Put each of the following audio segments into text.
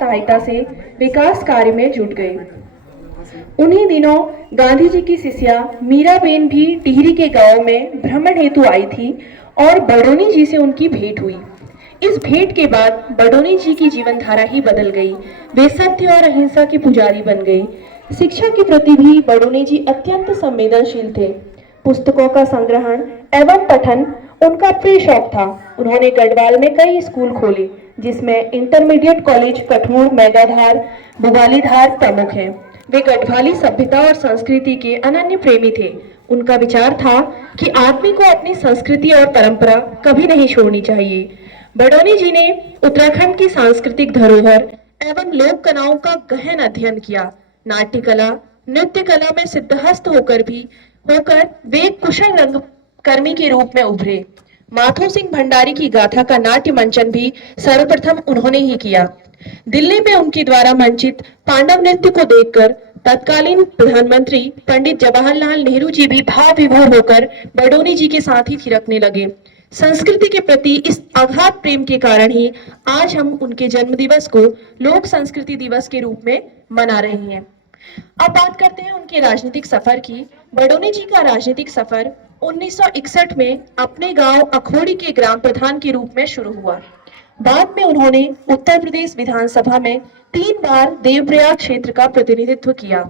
सहायता से विकास कार्य में जुट गए। उन्हीं दिनों गांधी जी की शिष्या मीराबेन भी टिहरी के गांव में भ्रमण हेतु आई थी और बडोनी जी से उनकी भेंट हुई। इस भेंट के बाद बडोनी जी की जीवन धारा ही बदल गई। वे सत्य और अहिंसा के पुजारी बन गए। शिक्षा के प्रति भी बडोनी जी अत्यंत संवेदनशील थे। पुस्तकों का संग्रहण एवं पठन उनका प्रिय शौक था। उन्होंने गढ़वाल में कई स्कूल खोले, जिसमें इंटरमीडिएट कॉलेज कठूर, मेगाधार, बुगालीधार प्रमुख हैं। वे गढ़वाली सभ्यता और संस्कृति के अनन्य प्रेमी थे। उनका विचार था कि आदमी को अपनी संस्कृति और परंपरा कभी नहीं छोड़नी चाहिए। बडोनी जी ने उत्तराखंड की सांस्कृतिक धरोहर एवं लोक कलाओं का गहन अध्ययन किया। नाट्य कला, नृत्य कला में सिद्धहस्त होकर वे कुशल रंगकर्मी के रूप में उभरे। माधो सिंह भंडारी की गाथा का नाट्य मंचन भी सर्वप्रथम उन्होंने ही किया। दिल्ली में उनके द्वारा मंचित पांडव नृत्य को देखकर तत्कालीन प्रधानमंत्री पंडित जवाहरलाल नेहरू जी भी भाव विभोर होकर बडोनी जी के साथ ही थिरकने लगे। संस्कृति के प्रति इस अगाध प्रेम के कारण ही आज हम उनके जन्म दिवस को लोक संस्कृति दिवस के रूप में मना रहे हैं। अब बात करते हैं उनके राजनीतिक सफर की। बडोनी जी का राजनीतिक सफर 1961 में अपने गांव अखोड़ी के ग्राम प्रधान के रूप में शुरू हुआ। बाद में उन्होंने उत्तर प्रदेश विधानसभा में 3 बार देवप्रयाग क्षेत्र का प्रतिनिधित्व किया।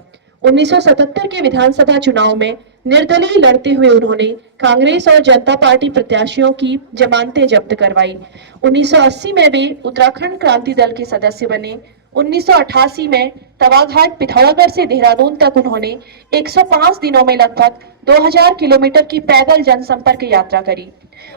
1977 के विधानसभा चुनाव में निर्दलीय लड़ते हुए उन्होंने कांग्रेस और जनता पार्टी प्रत्याशियों की जमानतें जब्त करवाई। 1980 में वे उत्तराखंड क्रांति दल के सदस्य बने। 1988 में तवाघाट पिथौरागढ़ से देहरादून तक उन्होंने 105 दिनों में लगभग 2000 किलोमीटर की पैदल जनसंपर्क यात्रा करी।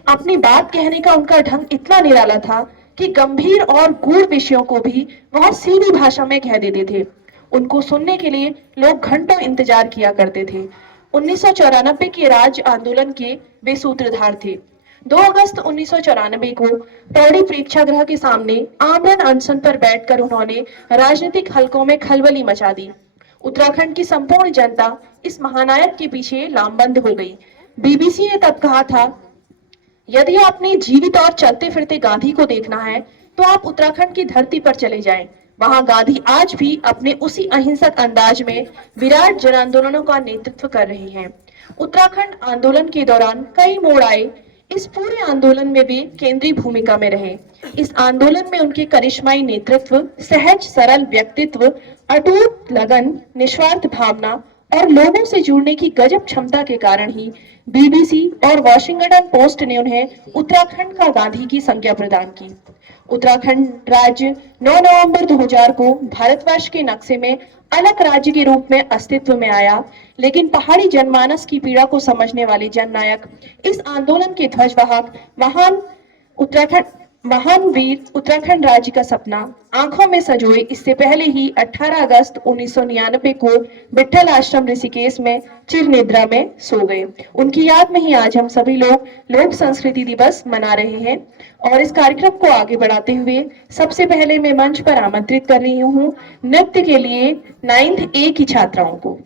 अपनी बात कहने का उनका ढंग इतना निराला था कि गंभीर और गूढ़ विषयों को भी बहुत सीधी भाषा में कह देते थे। उनको सुनने के लिए लोग घंटों इंतजार किया करते थे। 1994 के राज्य आंदोलन के वे सूत्रधार थे। 2 अगस्त 1994 को पौड़ी प्रेक्षागृह के सामने आमरण अनशन पर बैठकर उन्होंने राजनीतिक हलकों में खलबली मचा दी। उत्तराखंड की संपूर्ण जनता इस महानायक के पीछे लामबंद हो गई। बीबीसी ने तब कहा था, यदि आपने जीवित और चलते फिरते गांधी को देखना है तो आप उत्तराखंड की धरती पर चले जाएं। वहां गांधी आज भी अपने उसी अहिंसक अंदाज में विराट जन आंदोलनों का नेतृत्व कर रहे हैं। उत्तराखंड आंदोलन के दौरान कई मोड़ आए। इस पूरे आंदोलन में वे केंद्रीय भूमिका में रहे। इस आंदोलन में उनके करिश्माई नेतृत्व, सहज सरल व्यक्तित्व, अटूट लगन, निस्वार्थ भावना और लोगों से जुड़ने की गजब क्षमता के कारण ही बीबीसी और वॉशिंगटन पोस्ट ने उन्हें उत्तराखंड का गांधी की संज्ञा प्रदान की। उत्तराखंड राज्य 9 नवंबर 2000 को भारतवर्ष के नक्शे में अलग राज्य के रूप में अस्तित्व में आया, लेकिन पहाड़ी जनमानस की पीड़ा को समझने वाले जननायक, इस आंदोलन के ध्वजवाहक, महान वीर उत्तराखंड राज्य का सपना आंखों में संजोए इससे पहले ही 18 अगस्त 1999 को विठल आश्रम ऋषिकेश में चिर निद्रा में सो गए। उनकी याद में ही आज हम सभी लोग लोक संस्कृति दिवस मना रहे हैं। और इस कार्यक्रम को आगे बढ़ाते हुए सबसे पहले मैं मंच पर आमंत्रित कर रही हूँ नृत्य के लिए 9th A की छात्राओं को।